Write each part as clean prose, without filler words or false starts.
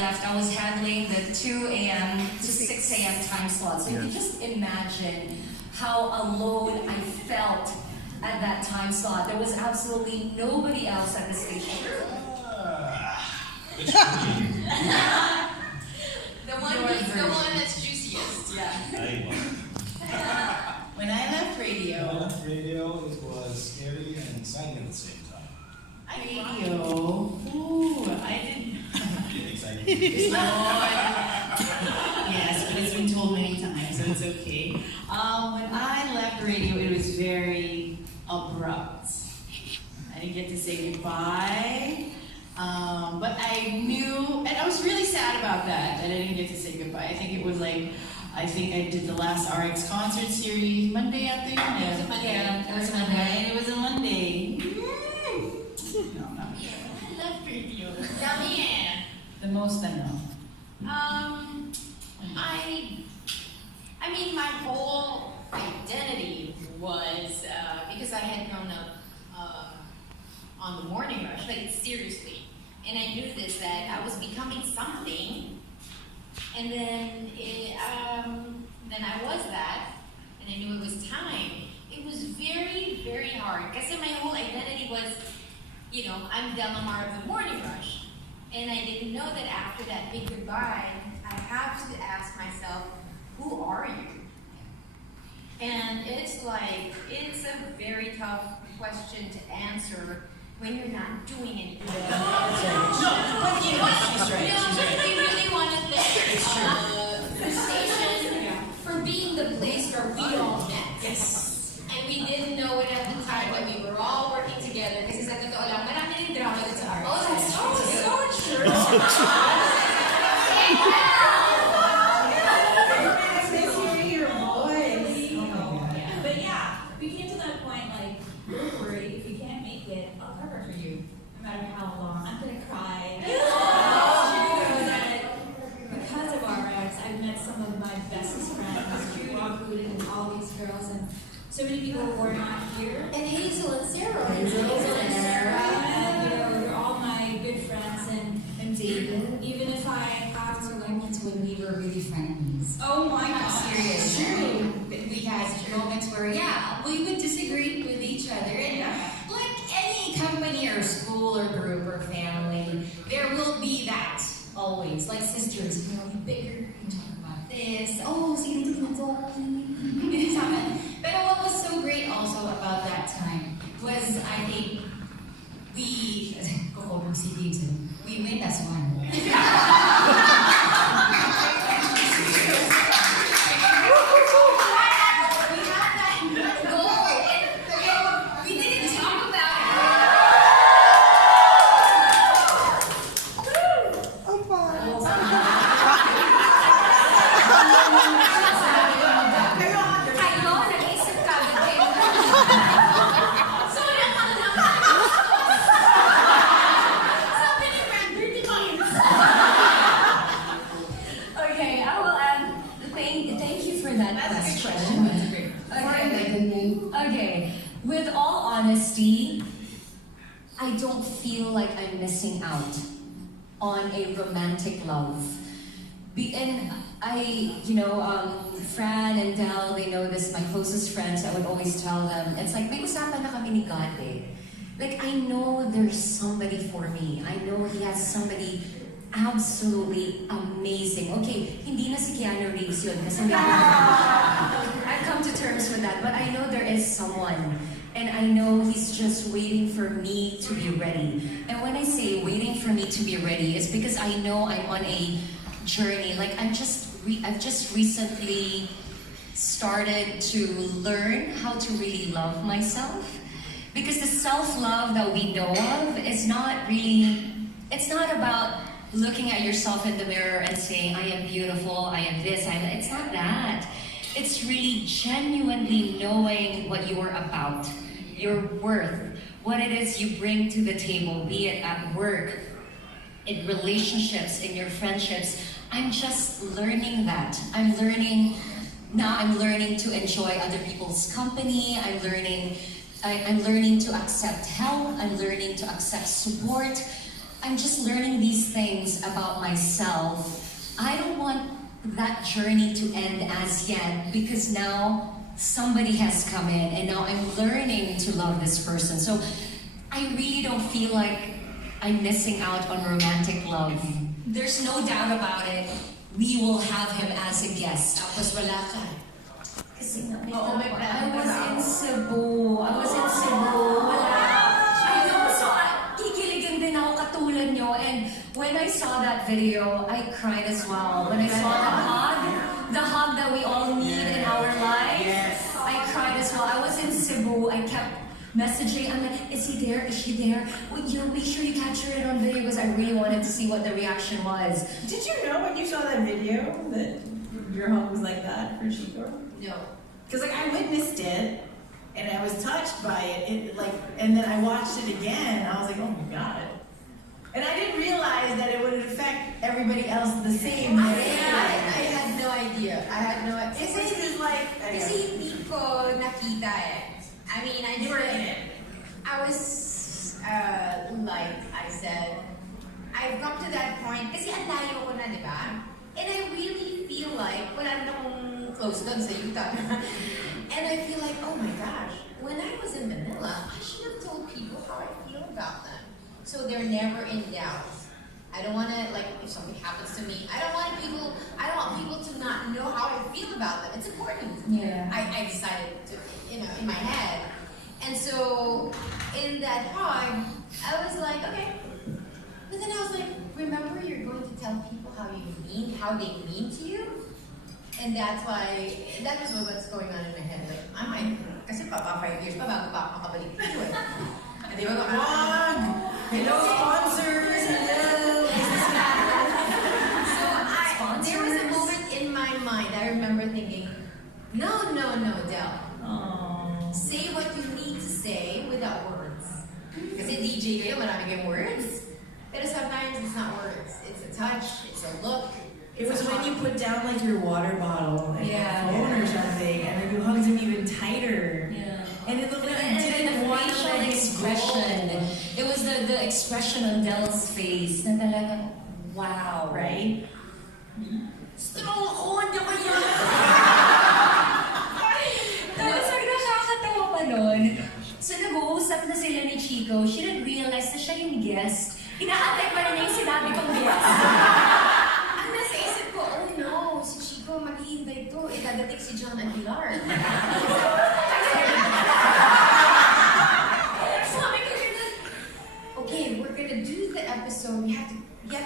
left, I was handling the 2 a.m. to 6 a.m. time slot. So you can just imagine how alone I felt at that time slot. There was absolutely nobody else at the station. Which queen? The one that's juiciest. Yeah. When I left radio. When I left radio, it was scary and exciting at the same time. Radio. Ooh, I didn't. Exciting. No, yes, but it's been told many times, so it's okay. When I left radio, it was very abrupt. I didn't get to say goodbye. But I knew, and I was really sad about that I didn't get to say goodbye. I think it was like, I think I did the last RX concert series Monday, I think. It was a Monday. Yeah, it was a Monday. And it was a Monday. No, not me. I love radio. Yeah. The most I know. I mean, my whole identity was because I had grown up on the morning rush, like seriously, and I knew this that I was becoming something, and then I was that, and I knew it was time. It was very, very hard because my whole identity was, you know, I'm Delamar of the morning rush, and I didn't know that after that big goodbye, I have to ask myself, who are you? And it's like, it's a very tough question to answer when you're not doing anything. But you know, she's right. But we really want to thank the station for being the place where we all met. Yes. And we didn't know it at the time, but we were all working together. Kasi sa totoo lang, marami rin drama dun sa RX. Oh, that's so true. But yeah, we came to that point like, don't worry, if you can't make it, I'll cover for you. No matter how long. I'm gonna cry. Because of RX, I've met some of my bestest friends, Judy, Hood, and all these girls, and so many people who are not here. And Hazel and Sarah. Hazel and Sarah, and you're all my good friends, and David. Even if I have to like Moments when we were really friends. oh my I'm God, serious. We had moments where, yeah, we would disagree with each other. And like any company or school or group or family, there will be that always. Like sisters, you know, we bicker, we talk about this. Oh, sino ito ginagawa? But what was so great also about that time was, I think, we win as one. Okay, I will add. Thank you for that question. Okay, with all honesty, I don't feel like I'm missing out on a romantic love. Fran and Del, they know this, my closest friends, I would always tell them, it's like, may usapan na kami ni God eh. Like, I know there's somebody for me. I know He has somebody absolutely amazing. Okay, hindi na si Keanu Reeves yun, kasi I've come to terms with that, but I know there is someone. And I know He's just waiting for me to be ready. And when I say waiting for me to be ready, it's because I know I'm on a journey. Like, I've just recently started to learn how to really love myself. Because the self-love that we know of is not really, it's not about looking at yourself in the mirror and saying, I am beautiful, I am this, it's not that. It's really genuinely knowing what you are about, your worth, what it is you bring to the table, be it at work, in relationships, in your friendships. I'm just learning that. I'm learning to enjoy other people's company. I'm learning to accept help. I'm learning to accept support. I'm just learning these things about myself. I don't want that journey to end as yet because now somebody has come in and now I'm learning to love this person. So I really don't feel like I'm missing out on romantic love. There's no doubt about it. We will have him as a guest. Tapos wala ka. Kasi nga, Oo, may plan I was ka. in Cebu. Wala. I know, so kikiligan din ako katulad nyo. And when I saw that video, I cried as well. When I saw the hug that we all need in our lives, I cried as well. I was in Cebu. I kept messaging. I'm like, is he there? Is she there? Well, make sure you capture it on video because I really wanted to see what the reaction was. Did you know when you saw that video that your home was like that for Chico? No. Because like I witnessed it and I was touched by it, and then I watched it again and I was like, oh my god. And I didn't realize that it would affect everybody else the same way. I had no idea. This is like, Kasi hindi ko nakita eh. I mean, I you were in it. I was, like I said, I've come to that point, kasi ang layo ko na, di ba? And I really feel like, wala na akong close doon sa Utah. And I feel like, oh my gosh, when I was in Manila, I should have told people how I feel about them. So they're never in doubt. I don't want to, like, if something happens to me, I don't want people to not know how I feel about them. It's important. Yeah. I decided to, in my head. And so, in that hug, I was like, okay. But then I was like, remember you're going to tell people how they mean to you? And that's why, that was what's going on in my head. Like, I might, kasi pa 5 years pa bago pa ako makabalik dito eh. Di ba? Wag! Hello, sponsors! So there was a moment in my mind, I remember thinking, no, Del. Say what you need to say without words. Kasi DJ kayo, marami kayong words. Pero sometimes it's not words. It's a touch, it's a look. It was when you put down like your water bottle and Yeah. your phone or something, and then you hugged him even tighter. Yeah. And it looked like And you then didn't the want to facial let him expression. go. It was the expression on Del's face na talagang, wow. Right? Strong ako, hindi ko yun. Tapos ang nakakatawa pa nun, so nag-uusap na sila ni Chico, she didn't realize na siya yung guest. Inaantay pa na niya yung sinabi kong guest. Ang nasa isip ko, oh no, si Chico maghihintay to. Dadating si John Aguilar. Sabi ko ganun, okay, we're gonna do the episode. We have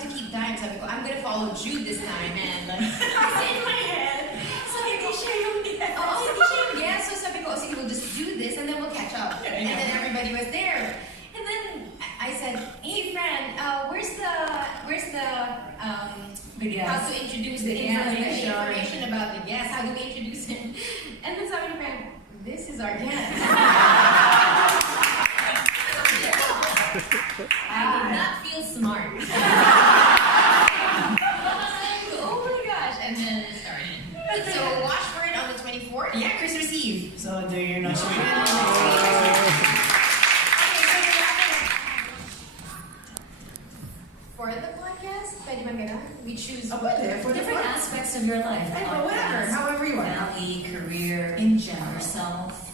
to keep dying. Sabi ko, I'm gonna follow Jude this time. And like, kasi in my head, sabi ko, siya yung guest. Oo, hindi siya yung guest. So sabi ko, oh, sige, we'll just do this and then we'll catch up. And then everybody was there. And then I said, hey friend, where's the guest. how to introduce the information about the guest? How do we introduce him? And then sabi ni friend, this is our guest. I did not feel smart. Oh my gosh, and then it started. So watch for it on the 24th. Yeah, Christmas Eve. So there you're not sure. For the podcast, pwede man gano'n? We choose Oh, pwede. For the Different podcast. aspects of your life. But whatever, however you want. Family, career, In general. yourself.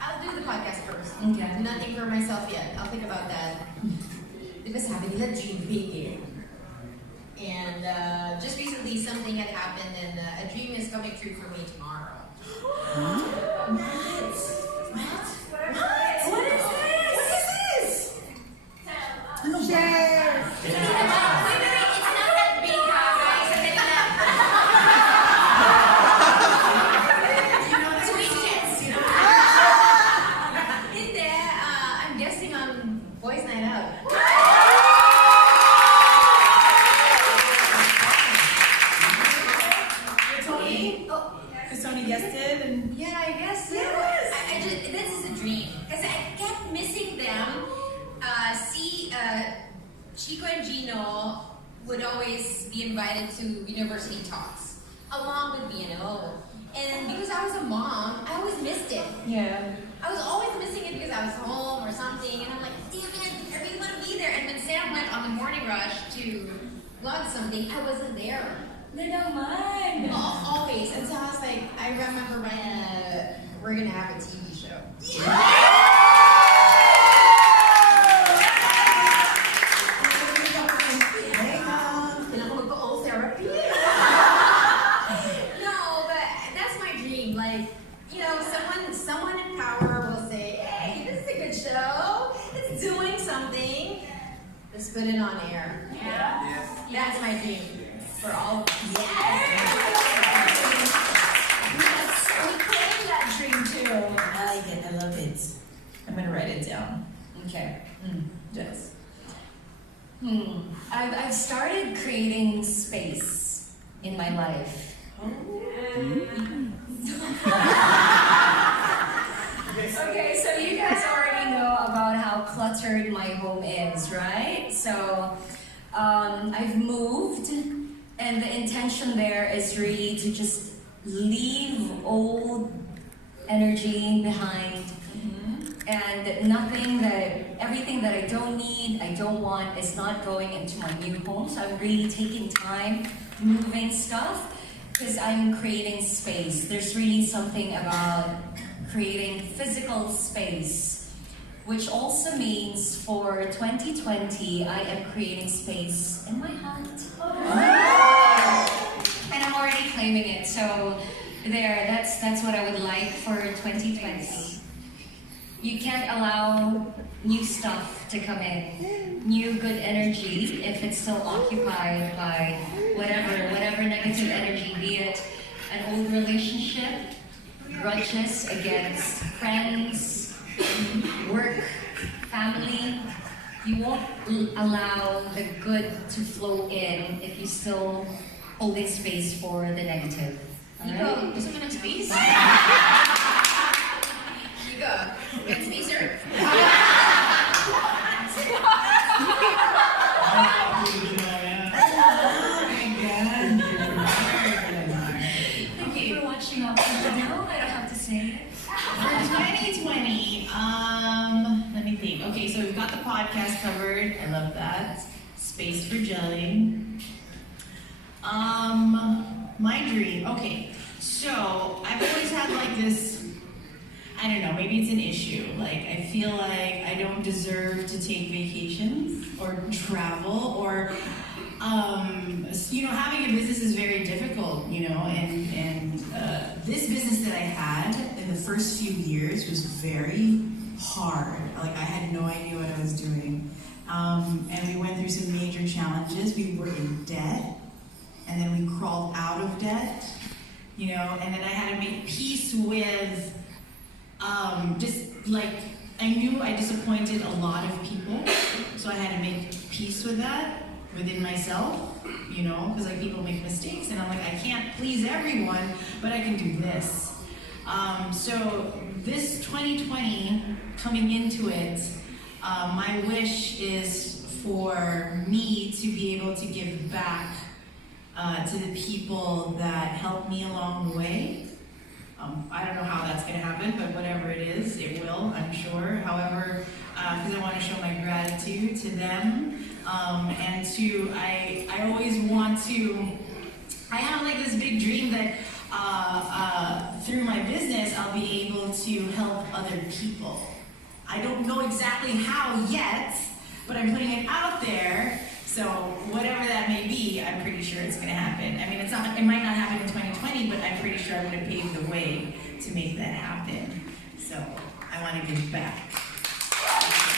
I'll do the podcast first. Okay. Nothing for myself yet. I'll think about that. Di ba sabi nila dream big eh? And just recently something had happened and a dream is coming true for me tomorrow. What? What is this? What is this? Share. Wait, it's not that big, guys. Sandali lang. Twist it. Hindi, I'm guessing on Boys Night Out. Tony? Oh, Because Tony guessed it and yeah, I guess so. Yes. I just, this is a dream. Because I kept missing them. Chico and Gino would always be invited to university talks, along with BNO. And because I was a mom, I always missed it. Yeah. I was always missing it because I was home or something. And I'm like, damn it, I really want to be there, and when Sam went on the morning rush to vlog something, I wasn't there. Na naman! Always. And so I was like, I remember when we're gonna have a TV show. Old therapy. No, but that's my dream. Like, you know, someone in power will say, hey, this is a good show. It's doing something. Let's put it on air. Yeah. That's my dream for all of us. Yes, we claim that dream too. I like it. I love it. I'm gonna write it down. Okay. Jess. I've started creating space in my life. Okay, so you guys already know about how cluttered my home is, right? So I've moved, and the intention there is really to just leave old energy behind. And everything that I don't need, I don't want, is not going into my new home. So I'm really taking time moving stuff because I'm creating space. There's really something about creating physical space, which also means for 2020, I am creating space in my heart. And I'm already claiming it. So that's what I would like for 2020. You can't allow new stuff to come in, new good energy, if it's still occupied by whatever negative energy, be it an old relationship, grudges against friends, work, family. You won't allow the good to flow in if you still holding space for the negative. Nico, gusto mo ng space? Nico, and spacer? Thank you for watching up until now. I don't have to say it. For 2020, let me think. Okay, so we've got the podcast covered. I love that. Space for gelling. My dream. Okay, so I've always had like this, I don't know, maybe it's an issue. Like, I feel like I don't deserve to take vacations or travel or, you know, having a business is very difficult, you know, and this business that I had in the first few years was very hard. Like, I had no idea what I was doing. And we went through some major challenges. We were in debt, and then we crawled out of debt, you know, and then I had to make peace with just like, I knew I disappointed a lot of people, so I had to make peace with that within myself, you know, because like people make mistakes, and I'm like, I can't please everyone, but I can do this. So this 2020, coming into it, my wish is for me to be able to give back to the people that helped me along the way. I don't know how that's going to happen, but whatever it is, it will, I'm sure. However, because I want to show my gratitude to them, and I always want to, I have like this big dream that through my business, I'll be able to help other people. I don't know exactly how yet, but I'm putting it out there. So whatever that may be, I'm pretty sure it's going to happen. I mean, it might not happen in 2020, but I'm pretty sure I'm going to pave the way to make that happen. So I want to give back.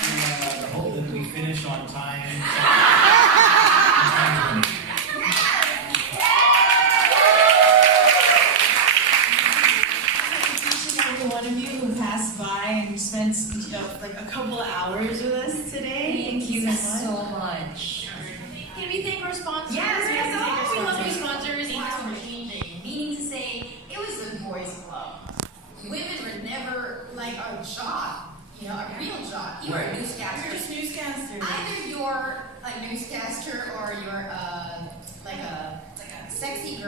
And, the hope that we finish on time. Each and every one of you who passed by and spent, you know, like a couple of hours with us today. Thank you so much. Can we thank our sponsors? Yes, we have to thank our We love sponsors. our sponsors. Thanks for changing. Meaning to say, it was the boys' club. Women were never like a job, you know, a real job. You were a newscaster. You're just newscasters. Either you're a newscaster or you're like a sexy girl.